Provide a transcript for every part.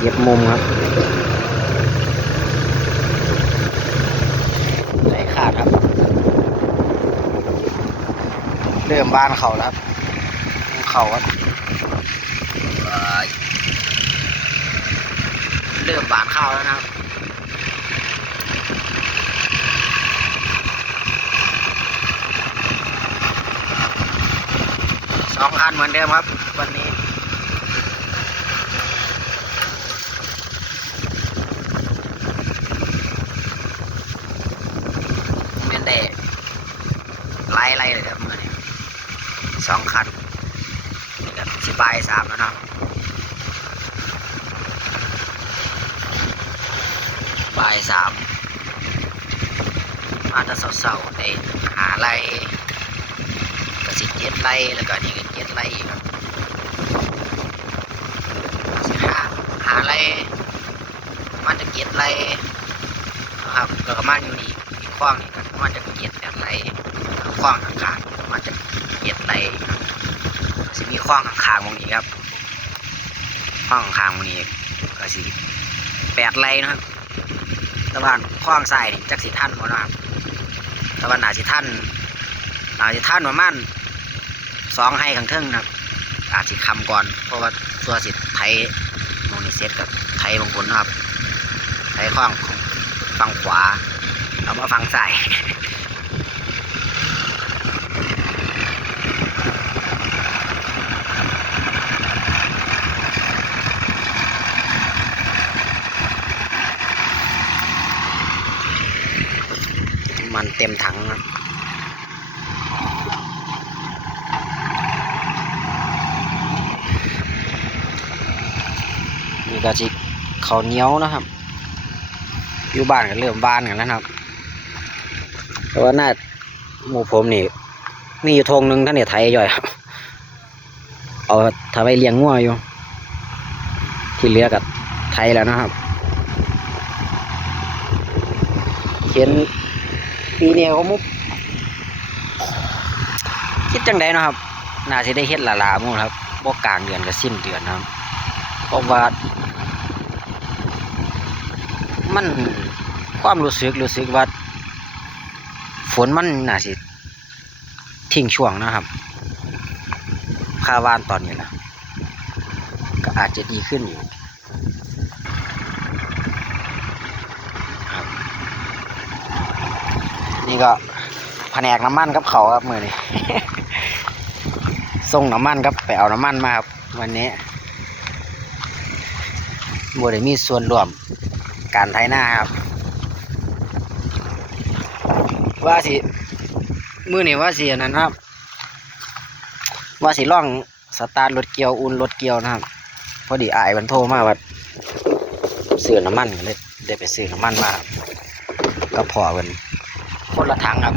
เย็บมุมครับไหลขาดครับ เริ่มบ้านเขาแล้วครับเขาครับเริ่มบานเข้าแล้วนะครับสองคันเหมือนเดิมครับ วันนี้ เมนเดไล่ไล่เลยครับมื่อนี้ สองคันนี่ครับสิบายสามแล้วเนาะบายสามมาแตะเสาๆได้หาไรก็สิเจ็ดไรแล้วก็นี่ก็เจ็ดไรอีกครับสิหาหาไรมันจะเจ็ดไรครับแล้วก็มาอยู่นี่อีกข้องนี่ก็มันจะเจ็ดแบบไรข้องข้างๆมันจะเจ็ดไร ข้องข้างๆตรงนี้ครับข้องข้างๆตรงนี้ก็สิแปดไรนะครับตะวันคล้องใส่จักสิท่านบ่เนะครับตะวันหนาสิท่านหนาสิท่านประมาณสองให้ข้างเทิงนะครับอาจสิคำก่อน เพราะว่าตัวสิไทยมองนี่เซตกับไทยบางคนนะครับไทยคล้องฝั่งขวา เอามาฝั่งซ้า มันเต็มถังครับนี่ก็จิเขาเนี้ยวนะครับ อยู่บ้านกันเริ่มบ้านกันแล้วนะครับ แต่ว่าหน้าหมู่ผมนี่ มีอยู่ธงหนึ่งท่านเนี่ยไทยย่อยครับ เอาทำไว้เลี้ยงงัวอยู่ ที่เหลือกับไทยแล้วนะครับเขียน ปีนี้เขามุกคิดจังไดเนาะครับ น่าจะได้เฮ็ดหลาๆมู่ครับบ่กลางเดือนก็สิ้นเดือนนะครับเพราะว่า มันความรู้สึกรู้สึกว่าฝนมันน่าสิ ทิ้งช่วงนะครับคาวานตอนนี้ล่ะก็อาจจะดีขึ้นอยู่ ครับ นี่ก็แผนกน้ำมันกับเขาครับมือนี้ส่งน้ำมันครับไปเอาน้ำมันมาครับวันนี้บได้มีส่วนร่วมการไถนาครับ ว่าสิมือนี่ว่าสินั้นครับ ว่าสิล่องสตาร์ทรถเกียวอุ่นรถเกียวนะครับ พอดีอายมันโทรมาว่าซื้อน้ำมันเลยได้ไปซื้อน้ำมันมาครับก็พอเพิ่น คนละถังครับ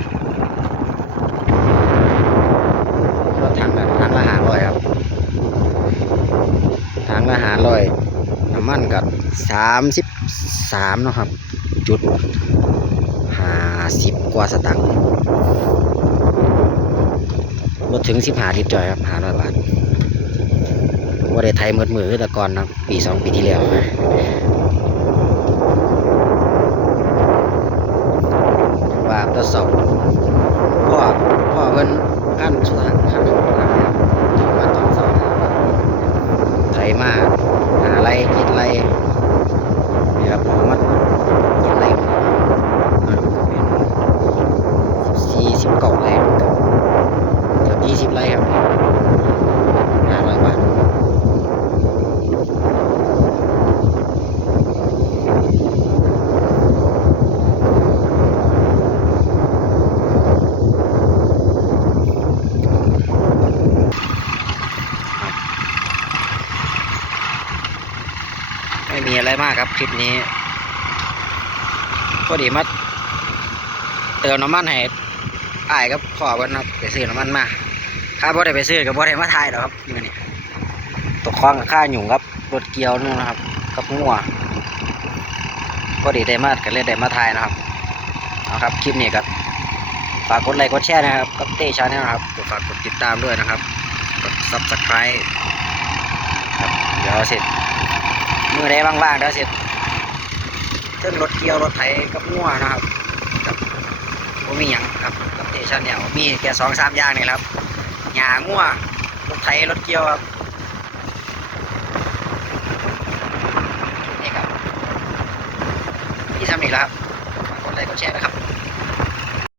คนละถังถังละหาร้อยครับถังละหาร้อยน้ำมันกับสามสิบสามนะครับ จุดห้าสิบกว่าสตังค์รถถึงสิบหาทิพย์จอยครับห้าร้อยบาทว่าได้ไทยเมืดมือแต่ก่อนนะปีสองปีที่แล้ว นะว่าตัวสองพ่อพ่อเพิ่นขั้นสุดท้ายขั้นสุดท้ายครับมาตอนสองไทยมาหาไรกินไรนี่ครับผมมากินไรมาดูเป็นสี่สิบเก้าไรกับเกือบยี่สิบไรครับห้าร้อยบาท ไม่มี อะไรมากครับคลิปนี้พอดีมาเติมน้ำมันให้อ้ายครับพ่อวันครับไปซื้อน้ำมันมาข้าพ่ได้ไปซื้อกับพ่ได้มาถ่ายหรอกครับนี่นี่ตกคลองกับข้าหยุ่งครับรถเกียวนู่นนะครับกับงัวพอดีได้มาก็เลยได้มาถ่ายนะครับเอาครับคลิปนี้ครับฝากกดไลค์กดแชร์นะครับกับเต้ชาแนลครับฝากกดติดตามด้วยนะครับกด subscribe ครับเดี๋ยวเสร็จ มือใดว่างๆเดี๋ยวสิเครื่องรถเกี่ยวรถไถกับงัวนะครับกับผมมีหยังครับกับเตชันเนี่ยมีแค่สองสามอย่างนี่ครับหญ้างัวรถไถรถเกี่ยวครับนี่ครับพี่ทำอีกแล้วครับฝากกดไลค์กดแชร์นะครับ